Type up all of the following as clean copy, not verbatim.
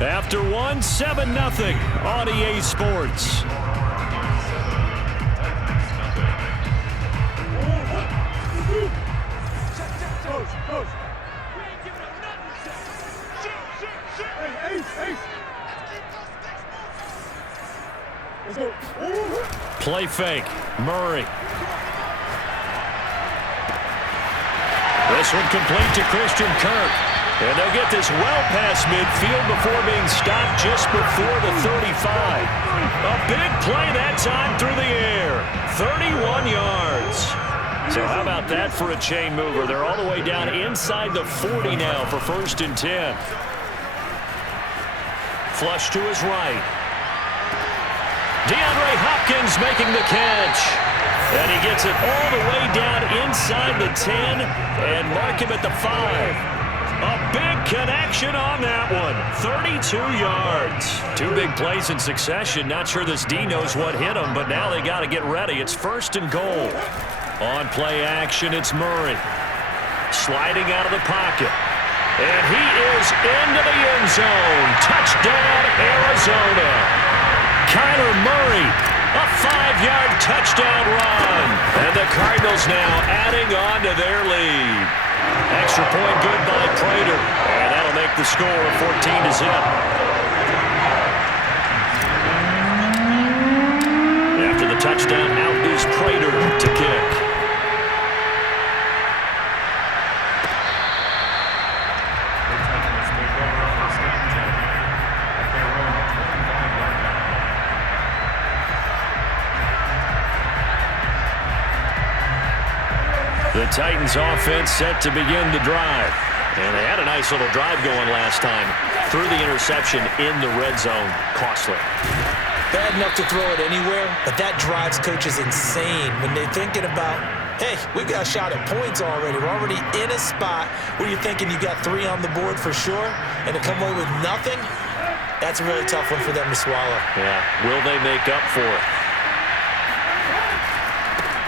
After one, 7-0 on EA Sports. Play fake. Murray. This one complete to Christian Kirk. And they'll get this well past midfield before being stopped just before the 35. A big play that time through the air. 31 yards. So how about that for a chain mover? They're all the way down inside the 40 now for 1st and 10. Flush to his right. DeAndre Hopkins making the catch. And he gets it all the way down inside the 10 and mark him at the 5. A big connection on that one. 32 yards. 2 big plays in succession. Not sure this D knows what hit him, but now they got to get ready. It's 1st and goal. On play action, it's Murray. Sliding out of the pocket. And he is into the end zone. Touchdown, Arizona. Kyler Murray, a 5-yard touchdown run. And the Cardinals now adding on to their lead. Extra point good by Prater. And that'll make the score 14-0. After the touchdown, out is Prater to kick. The Titans offense set to begin the drive. And they had a nice little drive going last time. Threw the interception in the red zone. Costly. Bad enough to throw it anywhere, but that drives coaches insane when they're thinking about, hey, we got a shot at points already. We're already in a spot where you're thinking you got 3 on the board for sure, and to come away with nothing, that's a really tough one for them to swallow. Yeah, will they make up for it?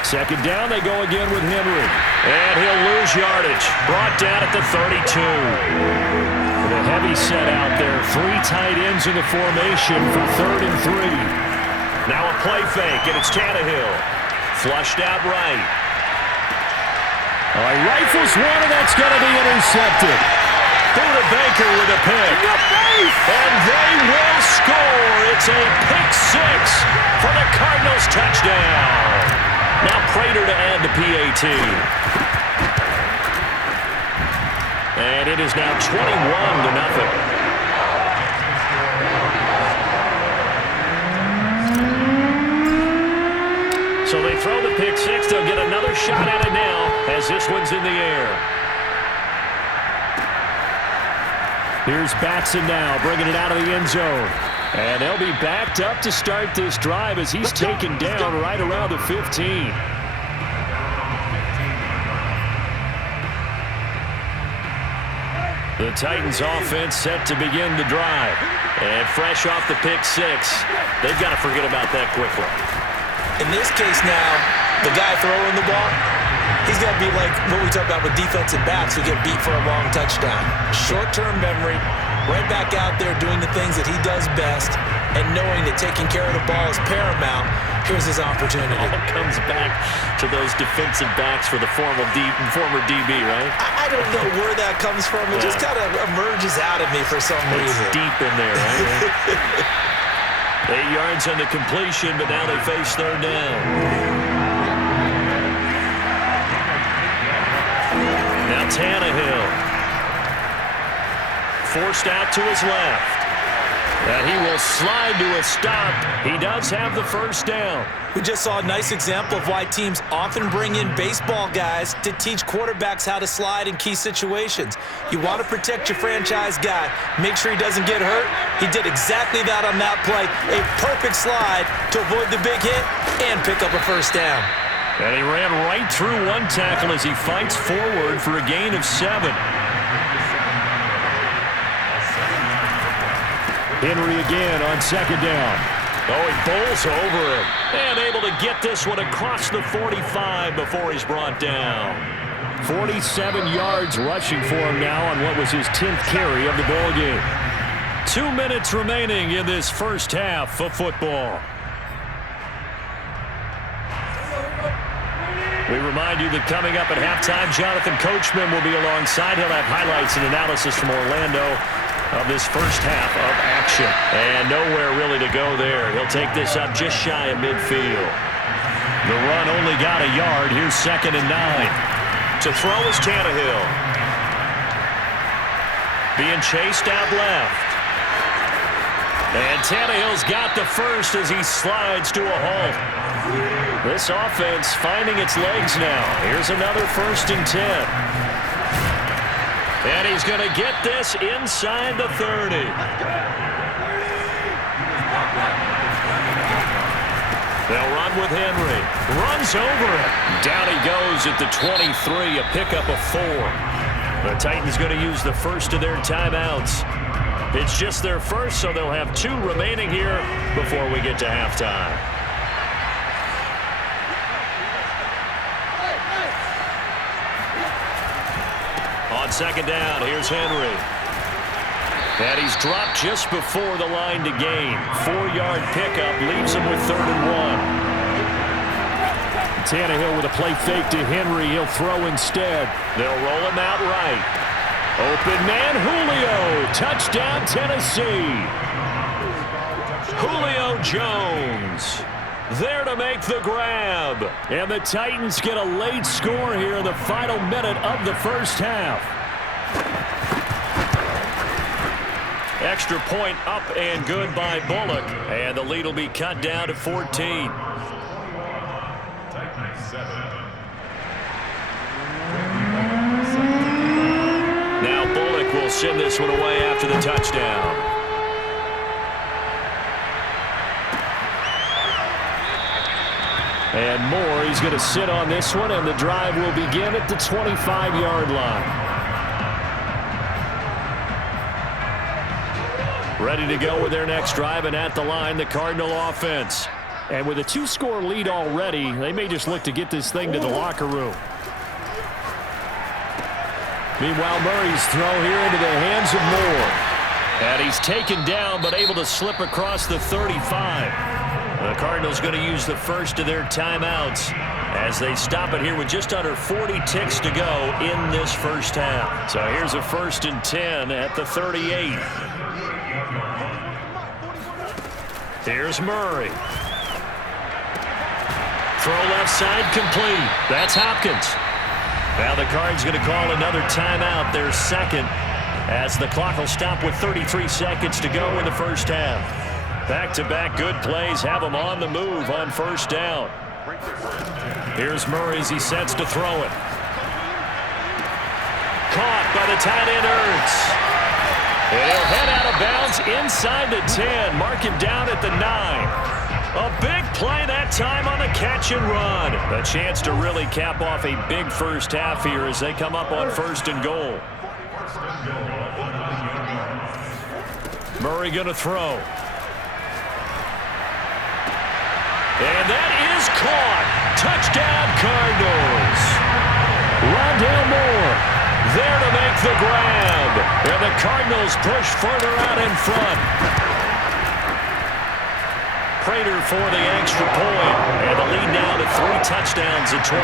Second down, they go again with Henry. And he'll lose yardage. Brought down at the 32. With a heavy set out there. 3 tight ends in the formation for 3rd and 3. Now a play fake, and it's Tannehill. Flushed out right. Rifles one, and that's going to be intercepted. Buda Baker with a pick. And they will score. It's a pick 6 for the Cardinals touchdown. Now Prater to add the PAT. And it is now 21-0. So they throw the pick 6. They'll get another shot at it now as this one's in the air. Here's Batson now bringing it out of the end zone. And they'll be backed up to start this drive as he's taken down right around the 15. The Titans offense set to begin the drive. And fresh off the pick 6, they've got to forget about that quickly. In this case now, the guy throwing the ball, he's got to be like what we talk about with defensive backs who get beat for a long touchdown. Short-term memory. Right back out there doing the things that he does best and knowing that taking care of the ball is paramount. Here's his opportunity. It all comes back to those defensive backs for the former DB, right? I don't know where that comes from. It just kind of emerges out of me for some reason. It's deep in there, right? 8 yards on the completion, but now they face 3rd down. Now Tannehill. Forced out to his left. And he will slide to a stop. He does have the 1st down. We just saw a nice example of why teams often bring in baseball guys to teach quarterbacks how to slide in key situations. You want to protect your franchise guy. Make sure he doesn't get hurt. He did exactly that on that play. A perfect slide to avoid the big hit and pick up a 1st down. And he ran right through one tackle as he fights forward for a gain of 7. Henry again on 2nd down. Oh, he bowls over him. And able to get this one across the 45 before he's brought down. 47 yards rushing for him now on what was his 10th carry of the ball game. 2 minutes remaining in this first half of football. We remind you that coming up at halftime, Jonathan Coachman will be alongside. He'll have highlights and analysis from Orlando of this first half of action. And nowhere really to go there. He'll take this up just shy of midfield. The run only got a yard. Here's 2nd and 9. To throw is Tannehill. Being chased out left. And Tannehill's got the first as he slides to a halt. This offense finding its legs now. Here's another 1st and 10. And he's going to get this inside the 30. They'll run with Henry. Runs over it. Down he goes at the 23, a pickup of 4. The Titans going to use the first of their timeouts. It's just their first, so they'll have 2 remaining here before we get to halftime. On 2nd down, here's Henry. And he's dropped just before the line to gain. 4-yard pickup leaves him with 3rd and 1. Tannehill with a play fake to Henry. He'll throw instead. They'll roll him out right. Open man, Julio. Touchdown, Tennessee. Julio Jones there to make the grab. And the Titans get a late score here in the final minute of the first half. Extra point up and good by Bullock. And the lead will be cut down to 14. Now Bullock will send this one away after the touchdown. And Moore, he's going to sit on this one, and the drive will begin at the 25-yard line. Ready to go with their next drive, and at the line, the Cardinal offense. And with a 2-score lead already, they may just look to get this thing to the locker room. Meanwhile, Murray's throw here into the hands of Moore. And he's taken down, but able to slip across the 35. The Cardinals going to use the first of their timeouts as they stop it here with just under 40 ticks to go in this first half. So here's a 1st and 10 at the 38. Here's Murray. Throw left side complete. That's Hopkins. Now the Cards going to call another timeout, their 2nd, as the clock will stop with 33 seconds to go in the first half. Back-to-back good plays have him on the move on 1st down. Here's Murray as he sets to throw it. Caught by the tight end Ertz. And he'll head out of bounds inside the 10. Mark him down at the 9. A big play that time on the catch and run. A chance to really cap off a big first half here as they come up on 1st and goal. Murray going to throw. And that is caught. Touchdown, Cardinals. Rondale Moore there to make the grab. And the Cardinals push further out in front. Prater for the extra point. And the lead now to 3 touchdowns at 21.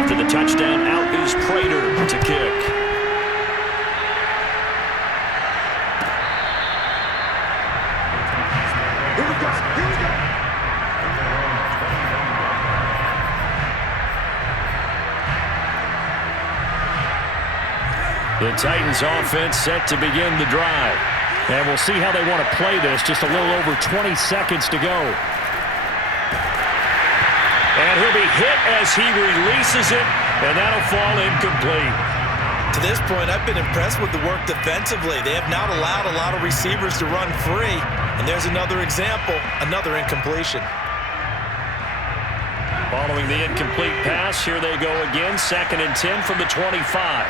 After the touchdown, out is Prater to kick. The Titans offense set to begin the drive. And we'll see how they want to play this. Just a little over 20 seconds to go. And he'll be hit as he releases it, and that'll fall incomplete. To this point, I've been impressed with the work defensively. They have not allowed a lot of receivers to run free. And there's another example, another incompletion. Following the incomplete pass, here they go again. 2nd and 10 from the 25.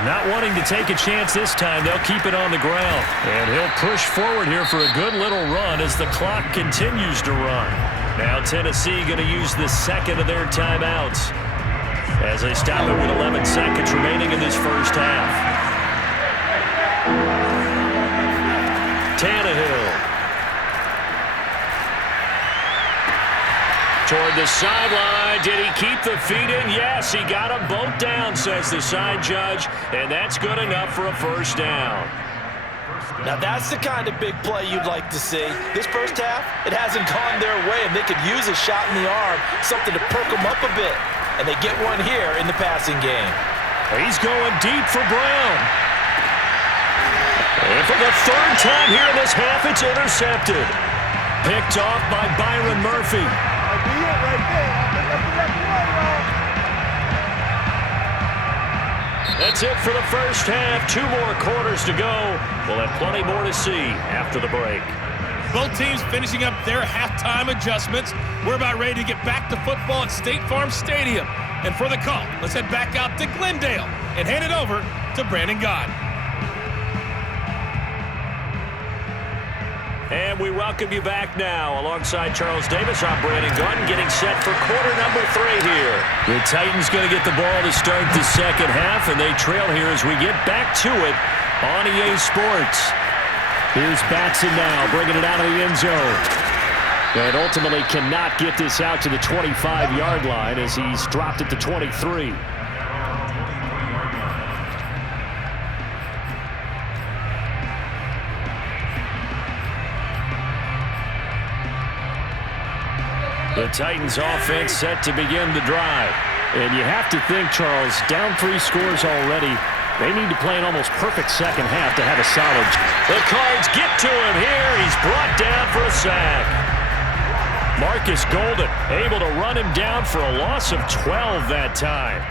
Not wanting to take a chance this time, they'll keep it on the ground. And he'll push forward here for a good little run as the clock continues to run. Now Tennessee going to use the 2nd of their timeouts. as they stop it with 11 seconds remaining in this first half. Tannehill. Toward the sideline. Did he keep the feet in? Yes, he got them both down, says the side judge, and that's good enough for a first down. Now that's the kind of big play you'd like to see. This first half, it hasn't gone their way, and they could use a shot in the arm, something to perk them up a bit. And they get one here in the passing game. He's going deep for Brown. And for the third time here in this half, it's intercepted. Picked off by Byron Murphy. That's it for the first half. 2 more quarters to go. We'll have plenty more to see after the break. Both teams finishing up their halftime adjustments. We're about ready to get back to football at State Farm Stadium. And for the call, let's head back out to Glendale and hand it over to Brandon Gaudin. And we welcome you back now. Alongside Charles Davis, I'm Brandon Gaudin, getting set for quarter number 3 here. The Titans going to get the ball to start the second half, and they trail here as we get back to it on EA Sports. Here's Batson now, bringing it out of the end zone. And ultimately cannot get this out to the 25-yard line as he's dropped it to 23. The Titans offense set to begin the drive. And you have to think, Charles, down 3 scores already. They need to play an almost perfect second half to have a solid. The Cards get to him here. He's brought down for a sack. Marcus Golden able to run him down for a loss of 12 that time.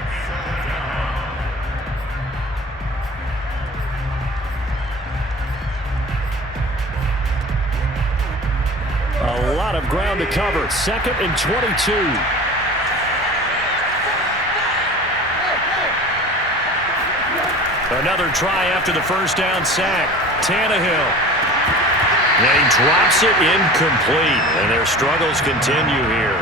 A lot of ground to cover. 2nd and 22. Another try after the first down sack. Tannehill. And he drops it incomplete. And their struggles continue here.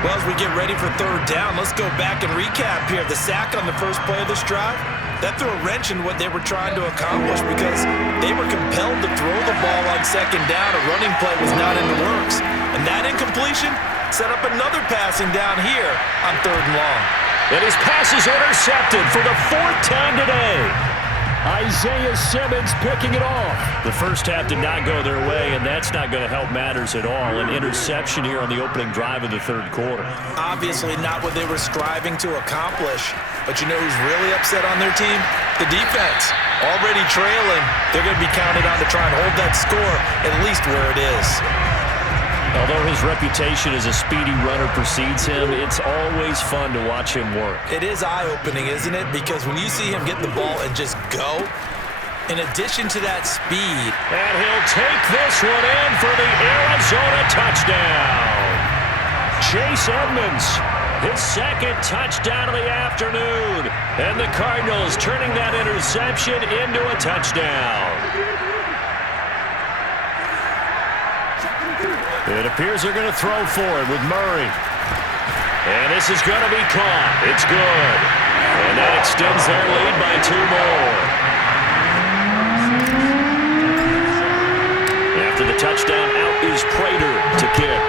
Well, as we get ready for third down, let's go back and recap here. The sack on the first play of this drive, that threw a wrench in what they were trying to accomplish because they were compelled to throw the ball on second down. A running play was not in the works. And that incompletion set up another passing down here on 3rd and long. And his pass is intercepted for the 4th time today. Isaiah Simmons picking it off. The first half did not go their way, and that's not going to help matters at all. An interception here on the opening drive of the 3rd quarter. Obviously not what they were striving to accomplish. But you know who's really upset on their team? The defense. Already trailing. They're going to be counted on to try and hold that score at least where it is. Although his reputation as a speedy runner precedes him, it's always fun to watch him work. It is eye-opening, isn't it? Because when you see him get the ball and just go, in addition to that speed. And he'll take this one in for the Arizona touchdown. Chase Edmonds, his 2nd touchdown of the afternoon. And the Cardinals turning that interception into a touchdown. It appears they're going to throw for it with Murray. And this is going to be caught. It's good. And that extends their lead by 2 more. After the touchdown, out is Prater to kick.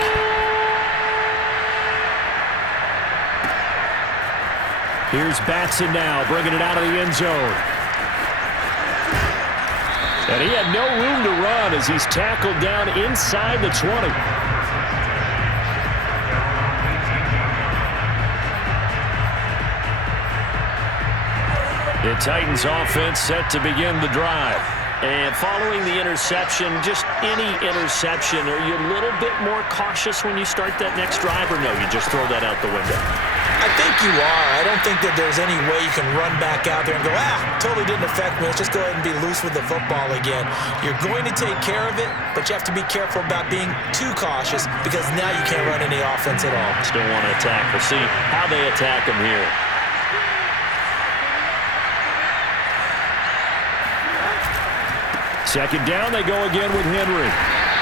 Here's Batson now, bringing it out of the end zone. And he had no room to run as he's tackled down inside the 20. The Titans offense set to begin the drive. And following the interception, just any interception, are you a little bit more cautious when you start that next drive, or no, you just throw that out the window? I think you are. I don't think that there's any way you can run back out there and go, totally didn't affect me. Let's just go ahead and be loose with the football again. You're going to take care of it, but you have to be careful about being too cautious because now you can't run any offense at all. Still want to attack. We'll see how they attack him here. Second down, they go again with Henry.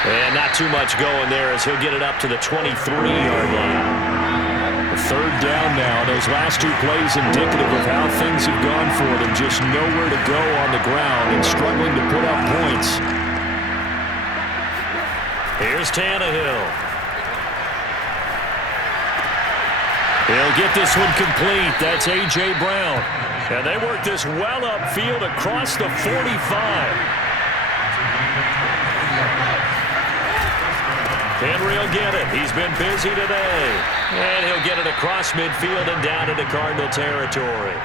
And not too much going there as he'll get it up to the 23-yard line. Third down now. Those last two plays indicative of how things have gone for them. Just nowhere to go on the ground and struggling to put up points. Here's Tannehill. He'll get this one complete. That's A.J. Brown. And they work this well upfield across the 45. Henry will get it. He's been busy today. And he'll get it across midfield and down into Cardinal territory.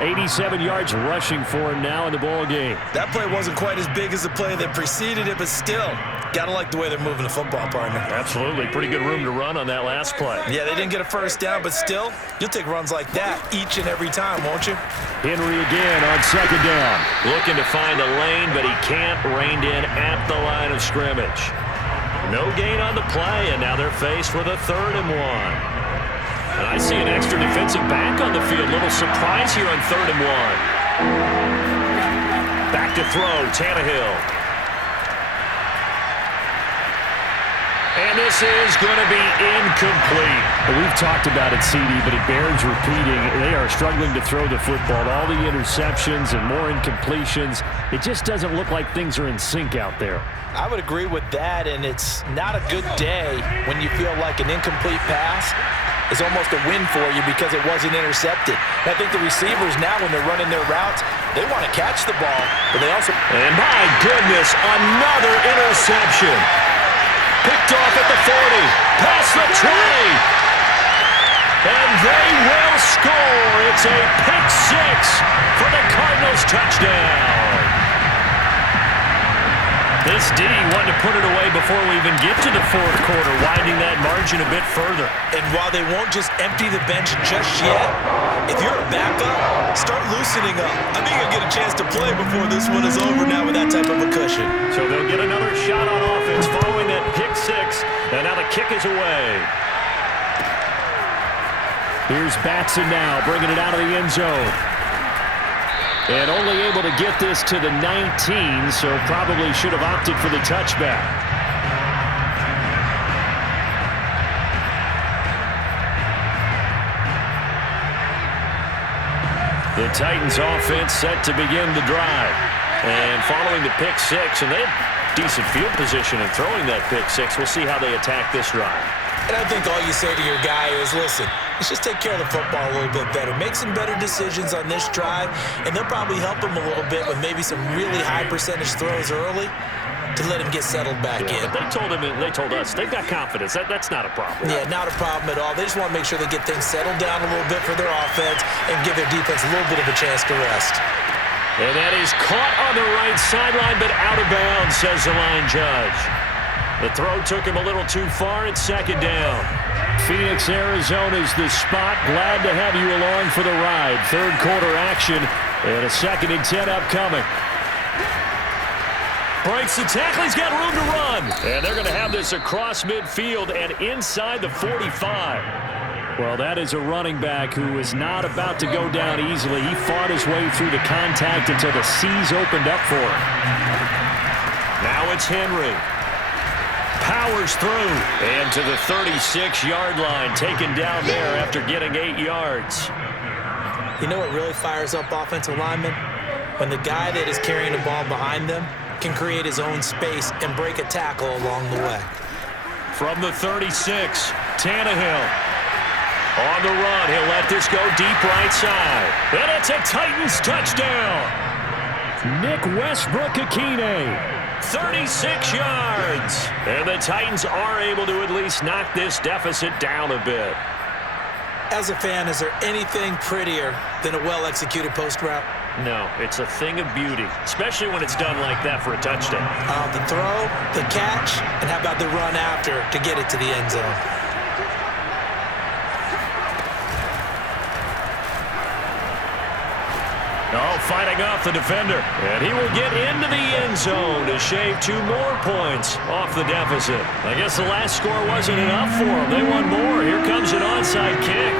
87 yards rushing for him now in the ball game. That play wasn't quite as big as the play that preceded it, but still, gotta like the way they're moving the football, partner. Absolutely. Pretty good room to run on that last play. Yeah, they didn't get a first down, but still, you'll take runs like that each and every time, won't you? Henry again on second down. Looking to find a lane, but he can't. Reined in at the line of scrimmage. No gain on the play, and now they're faced with a 3rd and 1. And I see an extra defensive back on the field. Little surprise here on 3rd and 1. Back to throw, Tannehill. And this is going to be incomplete. We've talked about it, CD, but it bears repeating. They are struggling to throw the football. All the interceptions and more incompletions. It just doesn't look like things are in sync out there. I would agree with that, and it's not a good day when you feel like an incomplete pass is almost a win for you because it wasn't intercepted. And I think the receivers now, when they're running their routes, they want to catch the ball, but they also... And my goodness, another interception. Picked off at the 40, past the 20. And they will score. It's a pick 6 for the Cardinals touchdown. This D wanted to put it away before we even get to the 4th quarter, widening that margin a bit further. And while they won't just empty the bench just yet, if you're a backup, start loosening up. I think you'll get a chance to play before this one is over now with that type of a cushion. So they'll get another shot on offense following that pick 6, and now the kick is away. Here's Batson now, bringing it out of the end zone. And only able to get this to the 19, so probably should have opted for the touchback. The Titans offense set to begin the drive. And following the pick 6, and they had decent field position in throwing that pick 6. We'll see how they attack this drive. And I think all you say to your guy is, listen, let's just take care of the football a little bit better. Make some better decisions on this drive, and they'll probably help him a little bit with maybe some really high percentage throws early to let him get settled back in. But they told him, and they told us, they've got confidence. That's not a problem. Yeah, not a problem at all. They just want to make sure they get things settled down a little bit for their offense and give their defense a little bit of a chance to rest. And that is caught on the right sideline, but out of bounds, says the line judge. The throw took him a little too far. It's 2nd down. Phoenix, Arizona is the spot. Glad to have you along for the ride. 3rd quarter action and a 2nd and 10 upcoming. Breaks the tackle. He's got room to run. And they're going to have this across midfield and inside the 45. Well, that is a running back who is not about to go down easily. He fought his way through the contact until the seas opened up for him. Now it's Henry. Powers through and to the 36-yard line, taken down there after getting 8 yards. You know what really fires up offensive linemen? When the guy that is carrying the ball behind them can create his own space and break a tackle along the way. From the 36, Tannehill. On the run, he'll let this go deep right side. And it's a Titans touchdown. Nick Westbrook-Ikhine. 36 yards. And the Titans are able to at least knock this deficit down a bit. As a fan, is there anything prettier than a well-executed post route? No, it's a thing of beauty, especially when it's done like that for a touchdown. The throw, the catch, and how about the run after to get it to the end zone? Oh, fighting off the defender. And he will get into the end zone to shave 2 more points off the deficit. I guess the last score wasn't enough for them. They want more. Here comes an onside kick.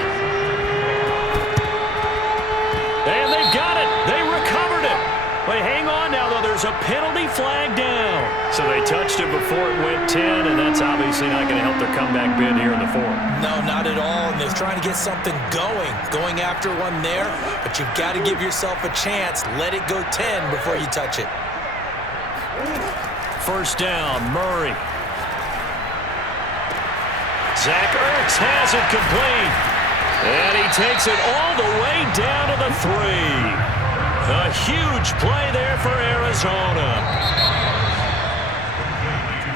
And they've got it. They recovered it. But hang on now, though. There's a penalty flag down. So they touched it before it went 10, and that's obviously not going to help their comeback bid here in the fourth. No, not at all. And they're trying to get something going after one there. But you've got to give yourself a chance. Let it go 10 before you touch it. First down, Murray. Zach Ertz has it complete. And he takes it all the way down to the 3. A huge play there for Arizona.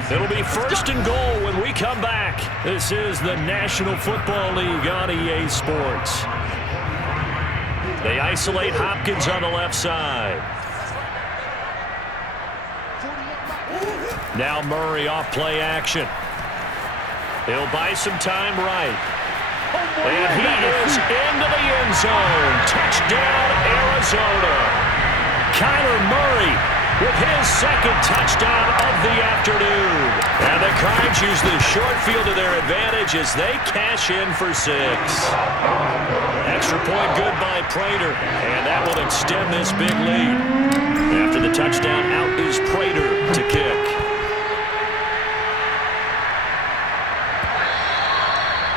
It'll be first and goal when we come back. This is the National Football League on EA Sports. They isolate Hopkins on the left side. Now Murray off play action. He'll buy some time right. And he is into the end zone. Touchdown, Arizona. Kyler Murray with his second touchdown of the afternoon. And the Cards use the short field to their advantage as they cash in for 6. Extra point good by Prater. And that will extend this big lead. After the touchdown, out is Prater to kick.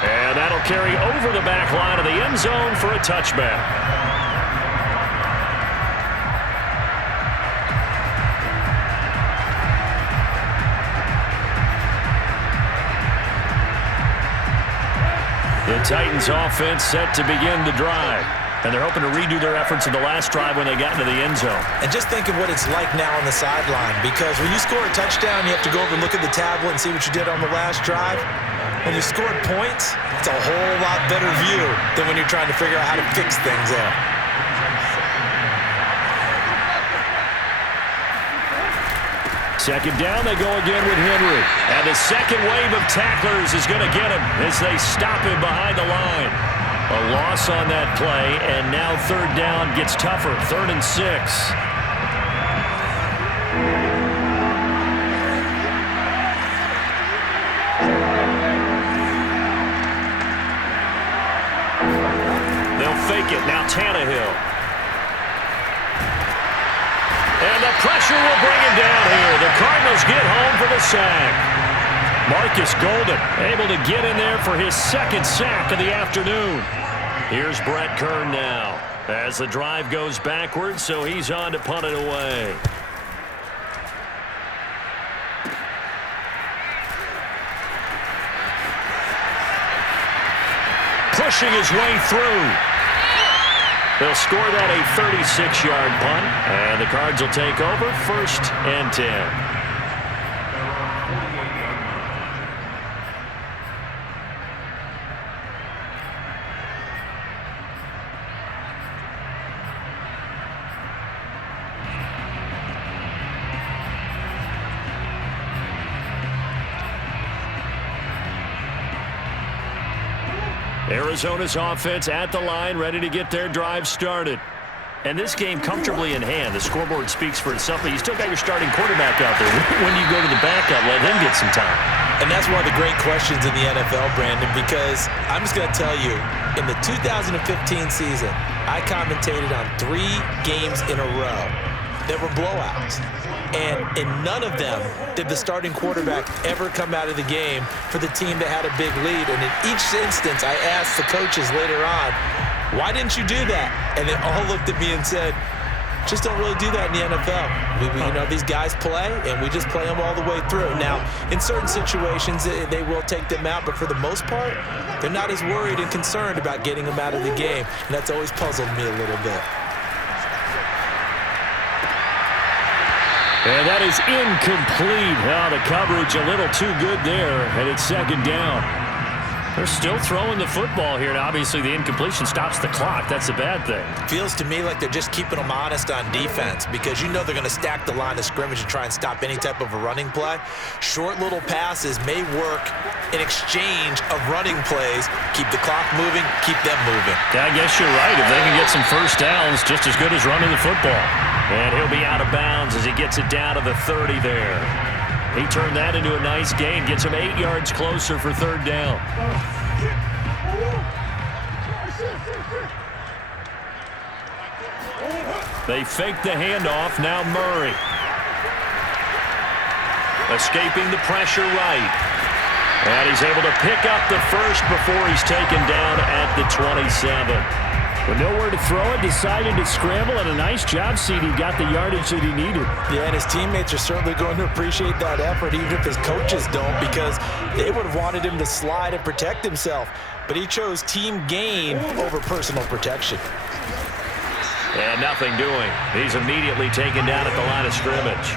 And that'll carry over the back line of the end zone for a touchback. The Titans offense set to begin the drive. And they're hoping to redo their efforts in the last drive when they got into the end zone. And just think of what it's like now on the sideline. Because when you score a touchdown, you have to go over and look at the tablet and see what you did on the last drive. When you scored points, it's a whole lot better view than when you're trying to figure out how to fix things there. Second down, they go again with Henry. And the second wave of tacklers is going to get him as they stop him behind the line. A loss on that play, and now third down gets tougher. 3rd and 6. They'll fake it. Now Tannehill. And the pressure will bring him down here. The Cardinals get home for the sack. Marcus Golden able to get in there for his second sack of the afternoon. Here's Brett Kern now as the drive goes backwards, so he's on to punt it away. Pushing his way through. They'll score that a 36-yard punt, and the Cards will take over 1st and 10. Arizona's offense at the line, ready to get their drive started. And this game comfortably in hand. The scoreboard speaks for itself, but you still got your starting quarterback out there. When do you go to the backup, let him get some time? And that's one of the great questions in the NFL, Brandon, because I'm just going to tell you, in the 2015 season, I commentated on 3 games in a row that were blowouts. And in none of them did the starting quarterback ever come out of the game for the team that had a big lead. And in each instance, I asked the coaches later on, why didn't you do that? And they all looked at me and said, just don't really do that in the NFL. You know, these guys play, and we just play them all the way through. Now, in certain situations, they will take them out, but for the most part, they're not as worried and concerned about getting them out of the game. And that's always puzzled me a little bit. And that is incomplete. Now the coverage a little too good there, and it's second down. They're still throwing the football here, and obviously the incompletion stops the clock. That's a bad thing. Feels to me like they're just keeping them honest on defense because you know they're going to stack the line of scrimmage and try and stop any type of a running play. Short little passes may work in exchange of running plays. Keep the clock moving, keep them moving. Yeah, I guess you're right. If they can get some first downs, just as good as running the football. And he'll be out of bounds as he gets it down to the 30 there. He turned that into a nice gain, gets him 8 yards closer for third down. They fake the handoff, now Murray. Escaping the pressure right. And he's able to pick up the first before he's taken down at the 27. With nowhere to throw it, decided to scramble, and a nice job, CD. Got the yardage that he needed. Yeah, and his teammates are certainly going to appreciate that effort, even if his coaches don't, because they would have wanted him to slide and protect himself. But he chose team gain over personal protection. And nothing doing. He's immediately taken down at the line of scrimmage.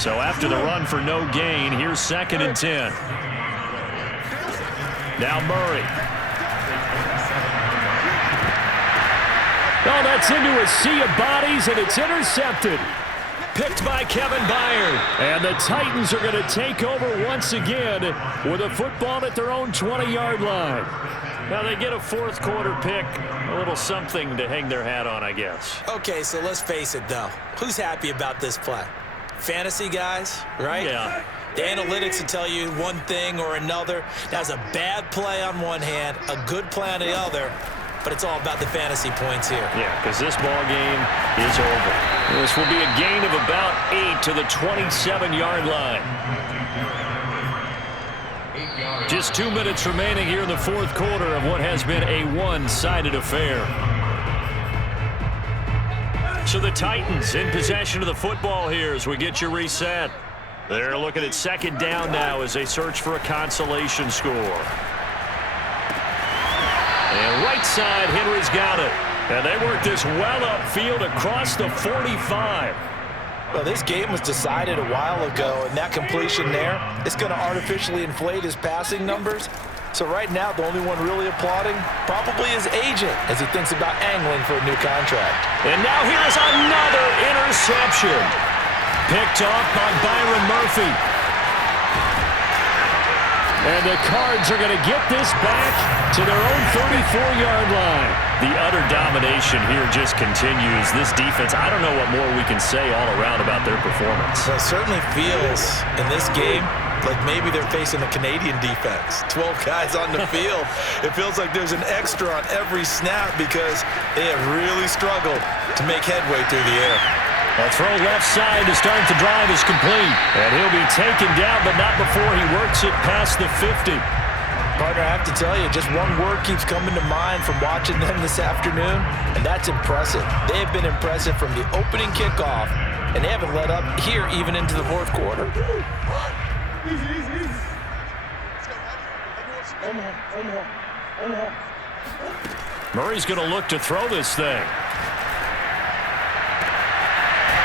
So after the run for no gain, here's 2nd and 10. Now Murray. Oh, that's into a sea of bodies, and it's intercepted. Picked by Kevin Byard. And the Titans are going to take over once again with a football at their own 20-yard line. Now they get a 4th quarter pick. A little something to hang their hat on, I guess. Okay, so let's face it, though. Who's happy about this play? Fantasy guys, right? Yeah. The analytics will tell you one thing or another. That's a bad play on one hand, a good play on the other. But it's all about the fantasy points here. Yeah, because this ball game is over. This will be a gain of about 8 to the 27-yard line. Just 2 minutes remaining here in the 4th quarter of what has been a one-sided affair. So the Titans in possession of the football here as we get you reset. They're looking at 2nd down now as they search for a consolation score. And right side, Henry's got it. And they work this well upfield across the 45. Well, this game was decided a while ago, and that completion there, it's going to artificially inflate his passing numbers. So right now, the only one really applauding probably his agent as he thinks about angling for a new contract. And now here's another interception. Picked off by Byron Murphy. And the Cards are going to get this back to their own 34-yard line. The utter domination here just continues. This defense, I don't know what more we can say all around about their performance. Well, it certainly feels in this game like maybe they're facing a Canadian defense. 12 guys on the field. It feels like there's an extra on every snap because they have really struggled to make headway through the air. A throw left side to start the drive is complete. And he'll be taken down, but not before he works it past the 50. Partner, I have to tell you, just one word keeps coming to mind from watching them this afternoon, and that's impressive. They have been impressive from the opening kickoff, and they haven't let up here even into the 4th quarter. Murray's going to look to throw this thing.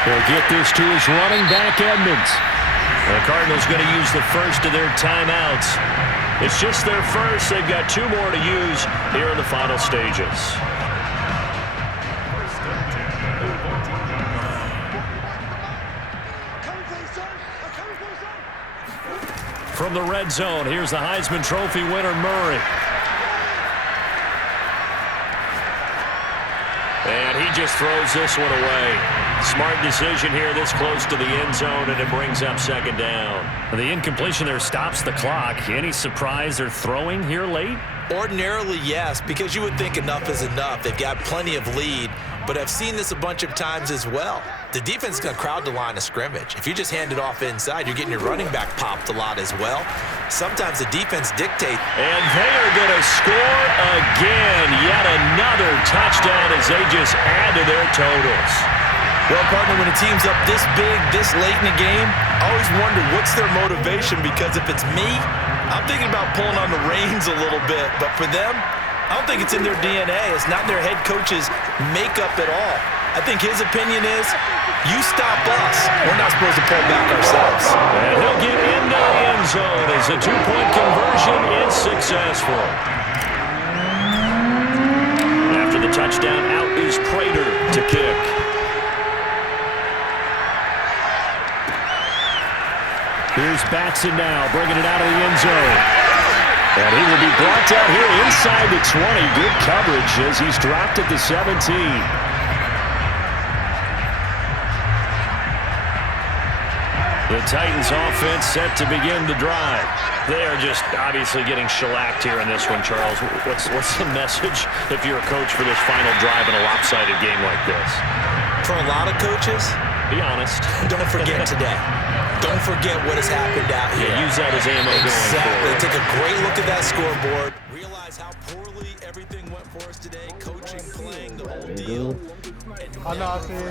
They'll get this to his running back, Edmonds. The Cardinals going to use the first of their timeouts. It's just their first. They've got 2 more to use here in the final stages. From the red zone, here's the Heisman Trophy winner, Murray. And he just throws this one away. Smart decision here this close to the end zone, and it brings up 2nd down. The incompletion there stops the clock. Any surprise they're throwing here late? Ordinarily, yes, because you would think enough is enough. They've got plenty of lead, but I've seen this a bunch of times as well. The defense is going to crowd the line of scrimmage. If you just hand it off inside, you're getting your running back popped a lot as well. Sometimes the defense dictates. And they are going to score again. Yet another touchdown as they just add to their totals. Well, partner, when a team's up this big, this late in the game, I always wonder what's their motivation, because if it's me, I'm thinking about pulling on the reins a little bit. But for them, I don't think it's in their DNA. It's not in their head coach's makeup at all. I think his opinion is, you stop us. We're not supposed to pull back ourselves. And he'll get into the end zone as the 2-point conversion is successful. After the touchdown, out is Prater to kick. Here's Batson now, bringing it out of the end zone. And he will be brought down here inside the 20. Good coverage as he's dropped at the 17. The Titans offense set to begin the drive. They are just obviously getting shellacked here in this one, Charles. What's the message if you're a coach for this final drive in a lopsided game like this? For a lot of coaches, Be honest. Don't forget today. Don't forget what has happened out here. Yeah, use that as ammo exactly. going forward. Take a great look at that scoreboard. Realize how poorly everything went for us today. Coaching, playing, the whole deal. 안녕하세요.